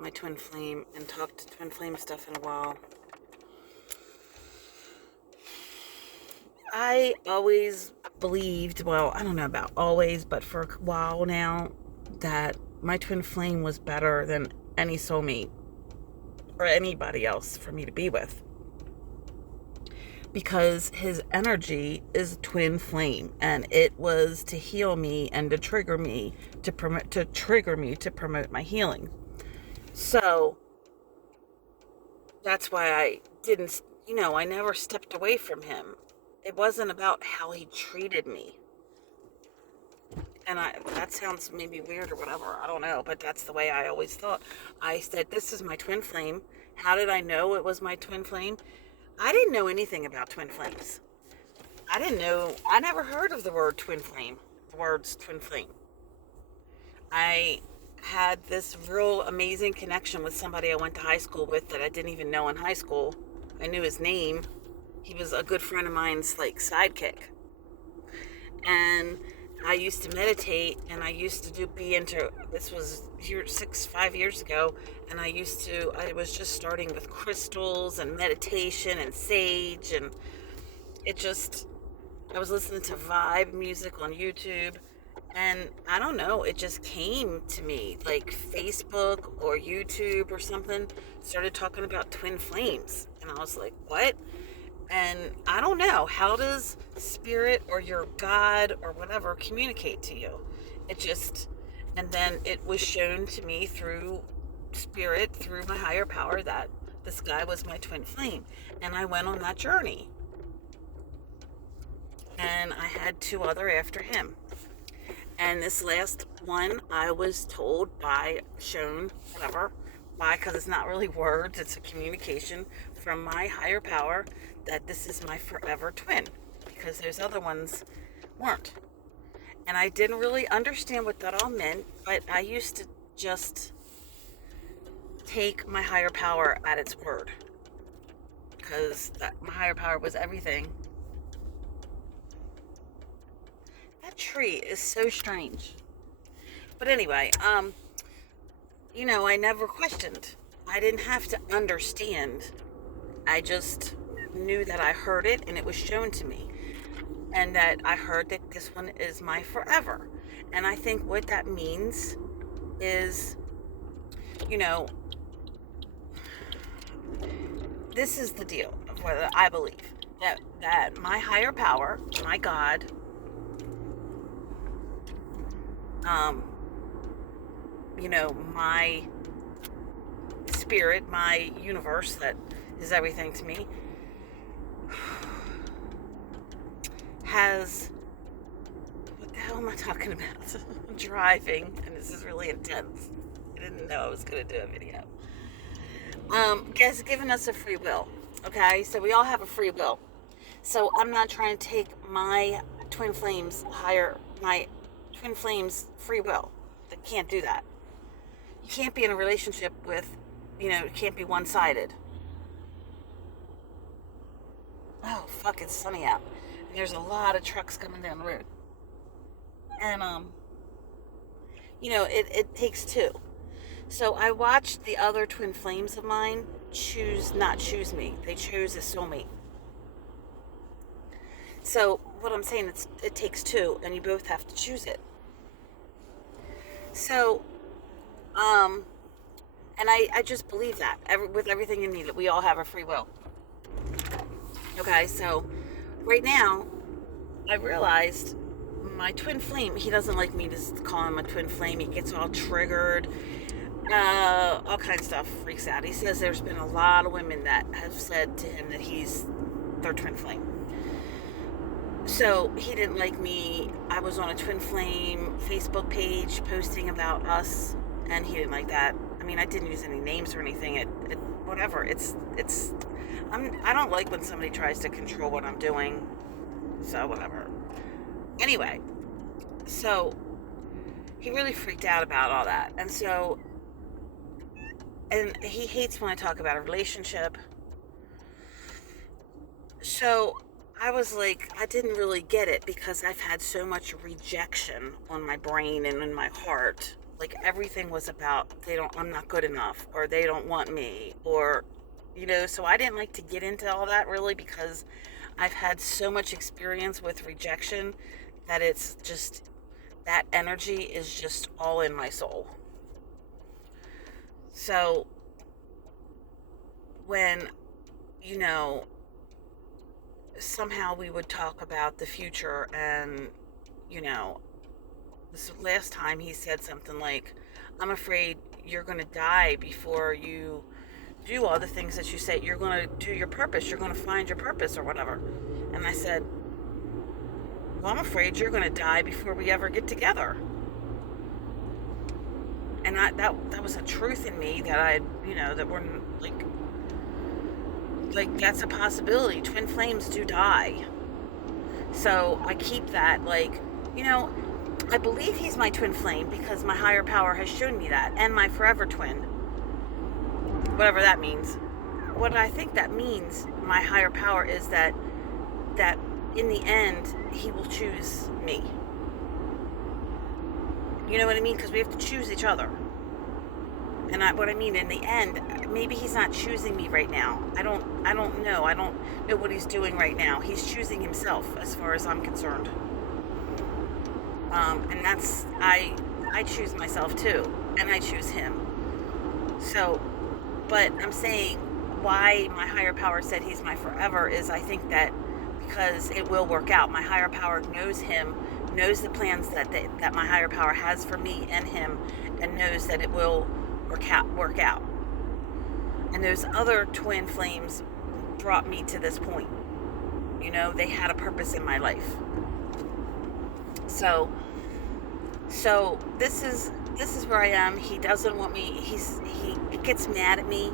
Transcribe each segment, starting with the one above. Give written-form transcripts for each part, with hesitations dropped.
my twin flame and talked twin flame stuff in a while. I always believed, well, I don't know about always, but for a while now, that my twin flame was better than any soulmate or anybody else for me to be with. Because his energy is twin flame, and it was to heal me and to trigger me to promote my healing. So that's why I didn't, I never stepped away from him. It wasn't about how he treated me. And that sounds maybe weird or whatever, I don't know, but that's the way I always thought. I said, this is my twin flame. How did I know it was my twin flame? I didn't know anything about twin flames. I never heard of the word twin flame, the words twin flame. I had this real amazing connection with somebody I went to high school with that I didn't even know in high school. I knew his name. He was a good friend of mine's, sidekick. And I used to meditate, and I used to this was 5 years ago, and I was just starting with crystals and meditation and sage, and I was listening to vibe music on YouTube, and I don't know, it just came to me, like Facebook or YouTube or something started talking about twin flames, and I was like, what? And I don't know, how does spirit or your God or whatever communicate to you? And then it was shown to me through spirit, through my higher power, that this guy was my twin flame. And I went on that journey. And I had two other after him. And this last one, I was told shown, whatever, why, because it's not really words, it's a communication from my higher power that this is my forever twin, because those other ones weren't. And I didn't really understand what that all meant, but I used to just take my higher power at its word, because my higher power was everything. That tree is so strange. But anyway, I never questioned. I didn't have to understand. I just knew that I heard it and it was shown to me. And that I heard that this one is my forever. And I think what that means is, this is the deal of what I believe. That my higher power, my God, my spirit, my universe that is everything to me, what the hell am I talking about? I'm driving, and this is really intense. I didn't know I was going to do a video. Has given us a free will, okay? So we all have a free will. So I'm not trying to take my twin flames free will. They can't do that. You can't be in a relationship with, it can't be one-sided. Oh, fuck, it's sunny out. And there's a lot of trucks coming down the road. And, it takes two. So I watched the other twin flames of mine not choose me. They chose a soulmate. So what I'm saying, it takes two, and you both have to choose it. So, and I just believe that with everything in me, that we all have a free will. Okay, so right now, I realized my twin flame, he doesn't like me to call him a twin flame. He gets all triggered. All kinds of stuff, freaks out. He says there's been a lot of women that have said to him that he's their twin flame. So he didn't like me. I was on a twin flame Facebook page posting about us, and he didn't like that. I mean, I didn't use any names or anything. Whatever. I don't like when somebody tries to control what I'm doing. So whatever. Anyway, so he really freaked out about all that, and he hates when I talk about a relationship. So I was like, I didn't really get it, because I've had so much rejection on my brain and in my heart like everything was about I'm not good enough, or they don't want me, or so I didn't like to get into all that really, because I've had so much experience with rejection that it's just, that energy is just all in my soul. So when, you know, somehow we would talk about the future, and, you know, this last time he said something like, I'm afraid you're going to die before you do all the things that you say. You're going to do your purpose. You're going to find your purpose or whatever. And I said, well, I'm afraid you're going to die before we ever get together. And that was a truth in me that that we're like that's a possibility. Twin flames do die. So I keep that, I believe he's my twin flame because my higher power has shown me that, and my forever twin, whatever that means. What I think that means, my higher power, is that in the end he will choose me. You know what I mean? Because we have to choose each other. And what I mean, in the end, maybe he's not choosing me right now. I don't know. I don't know what he's doing right now. He's choosing himself, as far as I'm concerned. And that's, I choose myself too, and I choose him. So, but I'm saying why my higher power said he's my forever is, I think that because it will work out. My higher power knows him, knows the plans that my higher power has for me and him, and knows that it will work out. And those other twin flames brought me to this point. They had a purpose in my life. So this is where I am. He doesn't want me. He gets mad at me,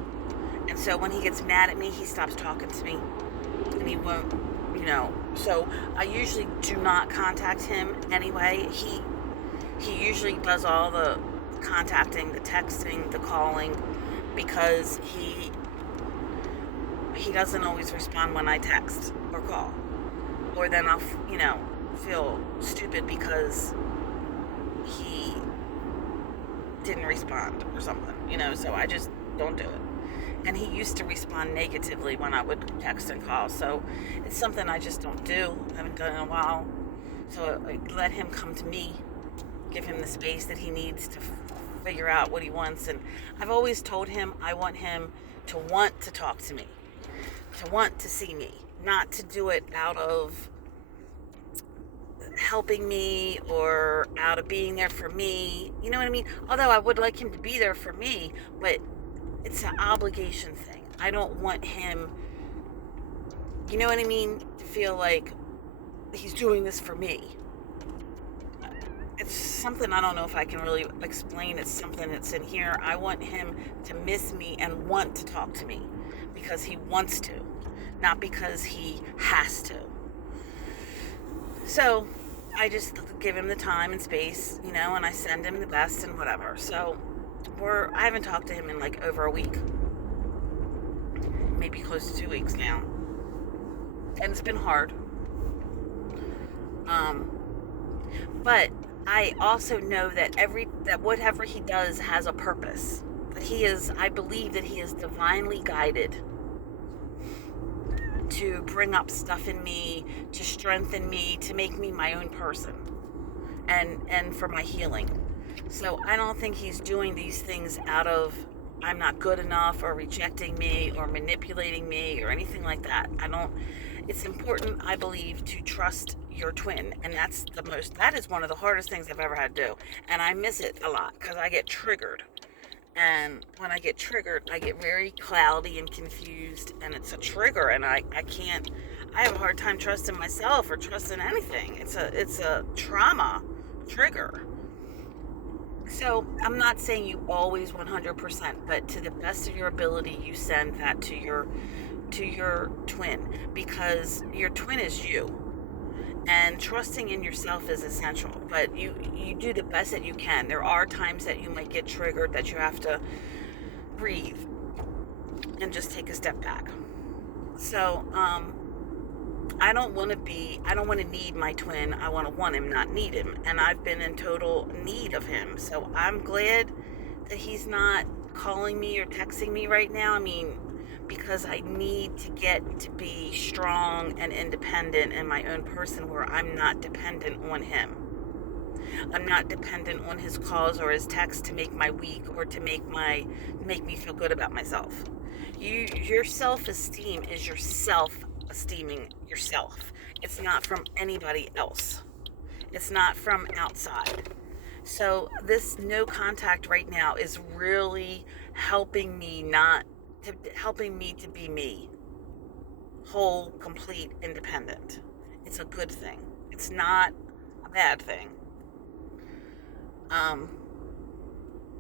and so when he gets mad at me, he stops talking to me, and he won't. So I usually do not contact him anyway. He usually does all the contacting, the texting, the calling, because he doesn't always respond when I text or call, or then I'll feel stupid because he didn't respond or something, so I just don't do it. And he used to respond negatively when I would text and call, so it's something I just don't do. I haven't done it in a while. So I let him come to me, give him the space that he needs to figure out what he wants. And I've always told him I want him to want to talk to me, to want to see me, not to do it out of helping me or out of being there for me. You know what I mean? Although I would like him to be there for me, but it's an obligation thing. I don't want him, you know what I mean, to feel like he's doing this for me. It's something I don't know if I can really explain. It's something that's in here. I want him to miss me and want to talk to me because he wants to, not because he has to. So I just give him the time and space, and I send him the best and whatever. So I haven't talked to him in over a week, maybe close to 2 weeks now, and it's been hard. But I also know that whatever he does has a purpose. That I believe that he is divinely guided to bring up stuff in me, to strengthen me, to make me my own person, and for my healing. So I don't think he's doing these things out of I'm not good enough, or rejecting me, or manipulating me, or anything like that. It's important, I believe, to trust your twin, and that is one of the hardest things I've ever had to do, and I miss it a lot because I get triggered, and when I get triggered, I get very cloudy and confused, and it's a trigger, and I have a hard time trusting myself or trusting anything. It's a trauma trigger. So I'm not saying you always 100%, but to the best of your ability, you send that to your twin, because your twin is you, and trusting in yourself is essential. But you do the best that you can. There are times that you might get triggered, that you have to breathe and just take a step back. So I don't want to need my twin. I want him, not need him. And I've been in total need of him. So I'm glad that he's not calling me or texting me right now. I mean, because I need to get to be strong and independent and my own person where I'm not dependent on him. I'm not dependent on his calls or his texts to make my week or to make me feel good about myself. Your self-esteem is yourself esteeming yourself. It's not from anybody else. It's not from outside. So this no contact right now is really helping me to be me, whole, complete, independent. It's a good thing. It's not a bad thing. Um,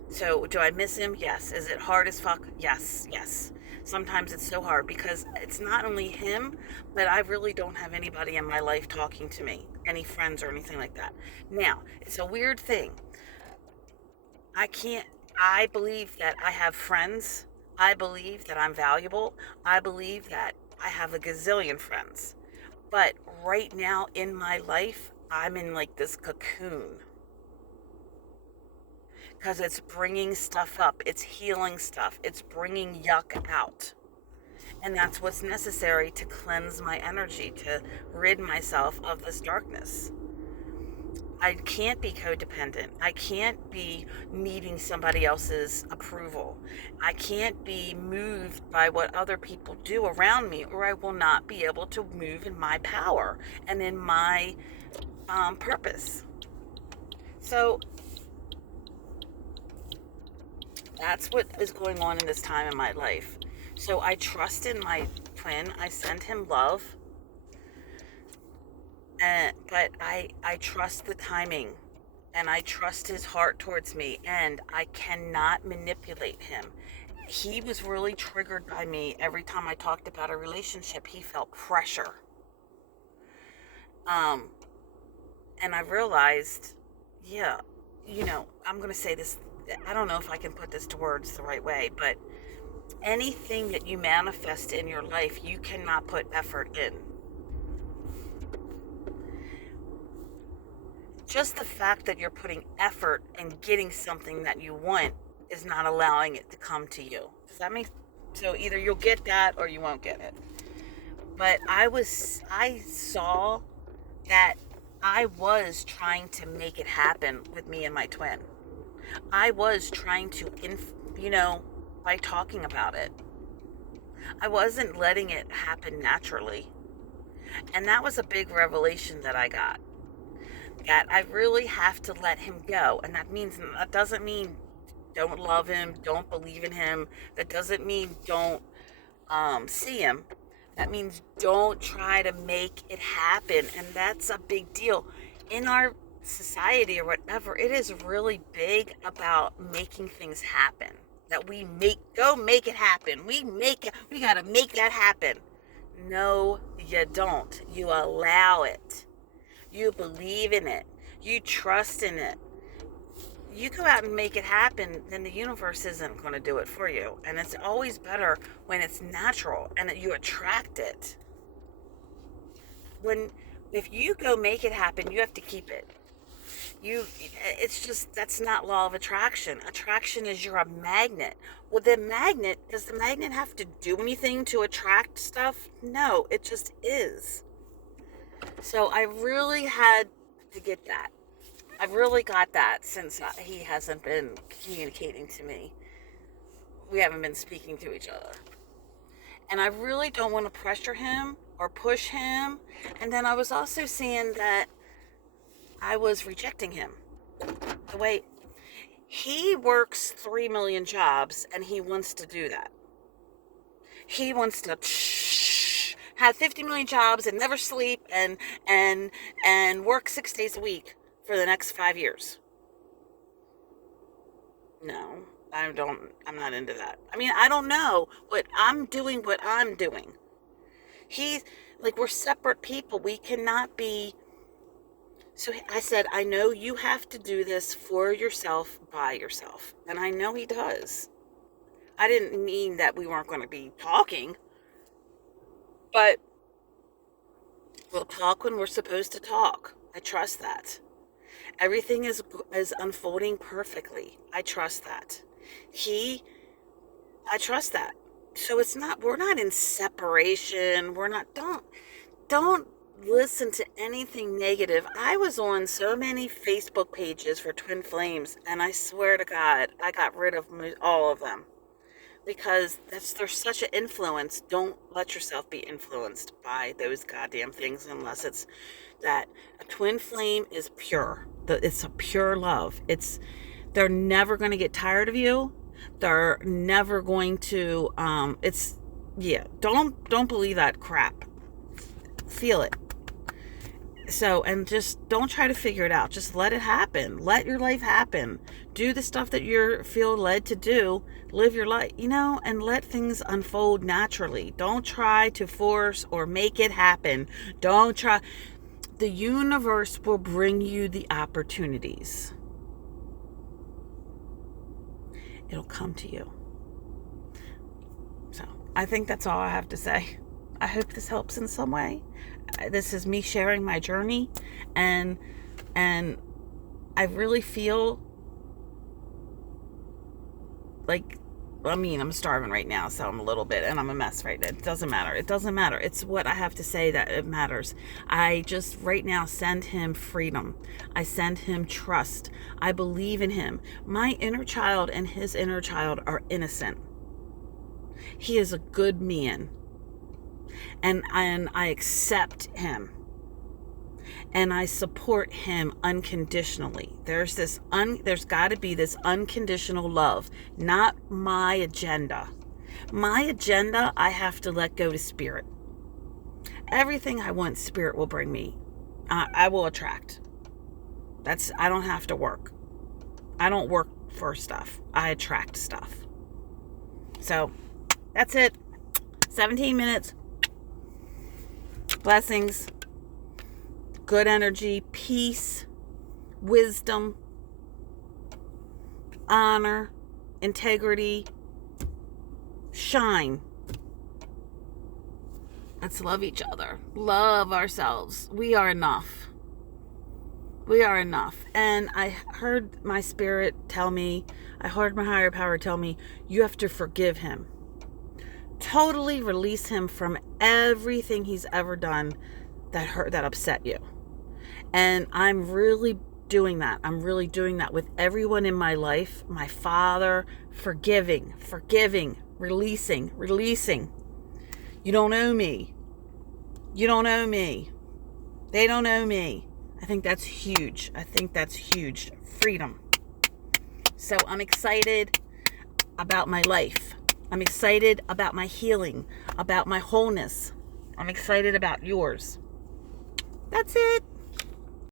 so do I miss him? Yes. Is it hard as fuck? Yes, yes. Sometimes it's so hard because it's not only him, but I really don't have anybody in my life talking to me, any friends or anything like that. Now, it's a weird thing. I can't, I believe that I have friends. I believe that I'm valuable. I believe that I have a gazillion friends. But right now in my life, I'm in like this cocoon because it's bringing stuff up, it's healing stuff, it's bringing yuck out. And that's what's necessary to cleanse my energy, to rid myself of this darkness. I can't be codependent. I can't be needing somebody else's approval. I can't be moved by what other people do around me, or I will not be able to move in my power and in my purpose. So that's what is going on in this time in my life. So I trust in my twin. I send him love. But I trust the timing, and I trust his heart towards me, and I cannot manipulate him. He was really triggered by me every time I talked about a relationship. He felt pressure. Um, and I realized, yeah, I'm going to say this. I don't know if I can put this to words the right way, but anything that you manifest in your life, you cannot put effort in. Just the fact that you're putting effort in getting something that you want is not allowing it to come to you. Does that make so? Either you'll get that or you won't get it. But I saw that I was trying to make it happen with me and my twin. I was trying to, by talking about it. I wasn't letting it happen naturally. And that was a big revelation that I got. That I really have to let him go. And that doesn't mean don't love him, don't believe in him. That doesn't mean don't see him. That means don't try to make it happen. And that's a big deal. In our society or whatever, it is really big about making things happen. That go make it happen. We gotta make that happen. No, you don't. You allow it. You believe in it. You trust in it. You go out and make it happen, then the universe isn't going to do it for you. And it's always better when it's natural and that you attract it. If you go make it happen, you have to keep it. That's not law of attraction. Attraction is you're a magnet. Well, does the magnet have to do anything to attract stuff? No, it just is. So I really had to get that. I've really got that since he hasn't been communicating to me. We haven't been speaking to each other. And I really don't want to pressure him or push him. And then I was also seeing that I was rejecting him. The way he works 3 million jobs and he wants to do that. He wants to have 50 million jobs and never sleep and work 6 days a week for the next 5 years. No, I'm not into that. I mean, I don't know what I'm doing. We're separate people. We cannot be. So I said, I know you have to do this for yourself, by yourself. And I know he does. I didn't mean that we weren't going to be talking, but We'll talk when we're supposed to talk. I trust that. Everything is unfolding perfectly. I trust that. He, I trust that. So we're not in separation. Don't listen to anything negative. I was on so many Facebook pages for twin flames, and I swear to God, I got rid of all of them because there's such an influence. Don't let yourself be influenced by those goddamn things unless it's that a twin flame is pure. It's a pure love. They're never going to get tired of you. They're never going to yeah, don't believe that crap. Feel it. So, and just don't try to figure it out. Just let it happen. Let your life happen. Do the stuff that you feel led to do. Live your life, and let things unfold naturally. Don't try to force or make it happen. Don't try. The universe will bring you the opportunities. It'll come to you. So, I think that's all I have to say. I hope this helps in some way. This is me sharing my journey, and I really feel like, I'm starving right now, so I'm a little bit, and I'm a mess right now. It doesn't matter. It's what I have to say that it matters. I just right now send him freedom. I send him trust. I believe in him. My inner child and his inner child are innocent. He is a good man. And I accept him. And I support him unconditionally. There's got to be this unconditional love, not my agenda. My agenda, I have to let go to spirit. Everything I want, spirit will bring me. I will attract. I don't have to work. I don't work for stuff. I attract stuff. So, that's it. 17 minutes. Blessings. Good energy, peace, wisdom, honor, integrity, shine. Let's love each other. Love ourselves. We are enough. We are enough. And I heard my spirit tell me, I heard my higher power tell me, you have to forgive him. Totally release him from everything he's ever done that upset you. And I'm really doing that. I'm really doing that with everyone in my life. My father, forgiving, releasing. You don't owe me. You don't owe me. They don't owe me. I think that's huge. Freedom. So I'm excited about my life. I'm excited about my healing, about my wholeness. I'm excited about yours. That's it.